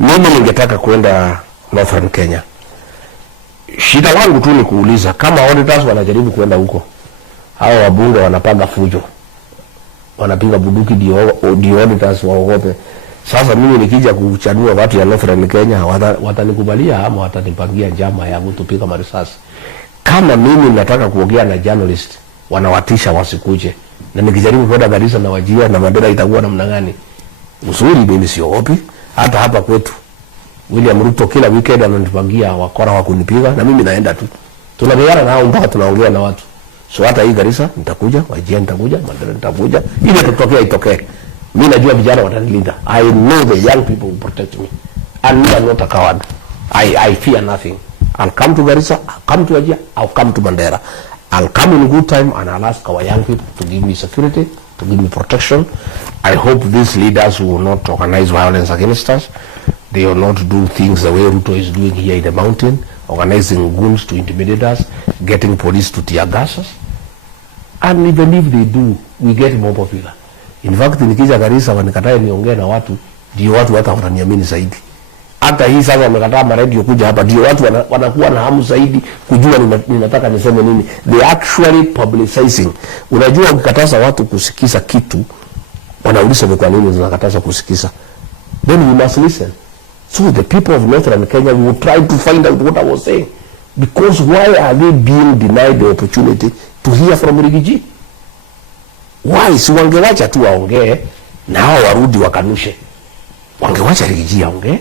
Mimi ningetaka kwenda Northern Kenya. Shida langu tu ni kuuliza kama auditors wanajaribu kwenda huko, hao wabunge wanapanga fujo, wanapiga bunduki ndio auditors waogope. Sasa mimi nikija kuchanua watu ya Northern Kenya watanikubalia ama watanipangia njama ya kutupiga marisasi? Kama mimi nataka kuongea na journalist wanawatisha wasikuje, na nikijaribu kwenda Garissa na Wajir na Mandera itakuwa namna gani? Uzuri mimi siogopi. Hata hapa kwetu William Ruto kila weekend ananipangia wakora wa kunipiga na mimi naenda tu. Tunapigana nao mpaka tunaongea na watu. So hata hii Garissa nitakuja, Wajir nitakuja, Mandera nitakuja. Ile tutokea itokee. Mimi najua vijana watanilinda. I know the young people will protect me. And me, I'm not a coward. I fear nothing. I'll come to Garissa, I'll come to Wajir, I'll come to Mandera. I'll come in good time and I'll ask our young people to give me security, to give me protection. I hope these leaders will not organize violence against us. They will not do things the way Ruto is doing here in the mountain, organizing goons to intimidate us, getting police to tear gas us. And even if they do, we get more popular. In fact, nikija Garissa wanikatae niongee na watu, ndio watu hata wananiamini zaidi. Hata hii sasa wamekataa maradio kuja hapa, ndio watu wanakuwa na hamu zaidi kujua ninataka niseme nini. They actually publicizing. Unajua ukikataza watu kusikiza kitu, wanauliza kwa nini unakataza kusikiza. Then we must listen. So the people of Northern Kenya will try to find out what I was saying. Because why are they being denied the opportunity to hear from Rigiji? Why? Si wangewacha tu waongee na hao warudi wakanushe. Wangewacha Rigiji aongee.